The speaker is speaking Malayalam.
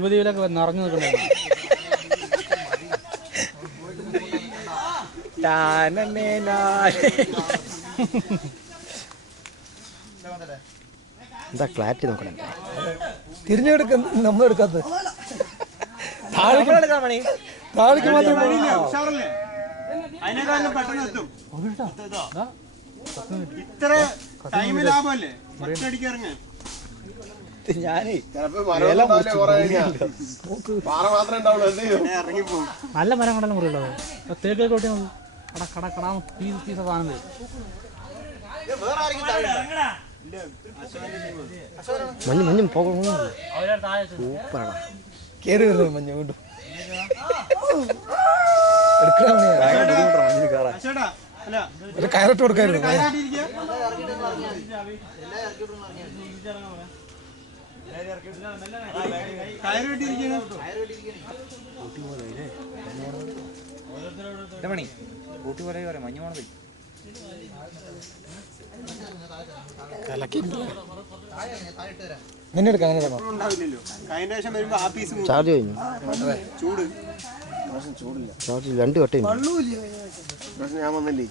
യുവതിയിലൊക്കെ നിറഞ്ഞു നിൽക്കണേ. എന്താ ക്ലാരിറ്റി നോക്കണം. തിരിഞ്ഞെടുക്ക നമ്മളെടുക്കാത്ത താഴേക്ക് മാത്രം ഞാനേ നല്ല മരം കണ്ടല്ലോ മുറിയുള്ളത്. തേക്കൊക്കെ കൊട്ടി നോക്കും. കട കട കടാ പീസ് പീസ സാധനം വരും. മഞ്ഞ് മഞ്ഞും പോകും. സൂപ്പറാണ്. കേറി വരുന്നത് മഞ്ഞ് വീണ്ടും കയറിട്ട് കൊടുക്കായിരുന്നു. ഊട്ടി പോലെ പറയാം മഞ്ഞ് പോണത്. ചാർജ് കഴിഞ്ഞു. ചാർജ് 2 വട്ടം ഞാൻ വന്നില്ലേ.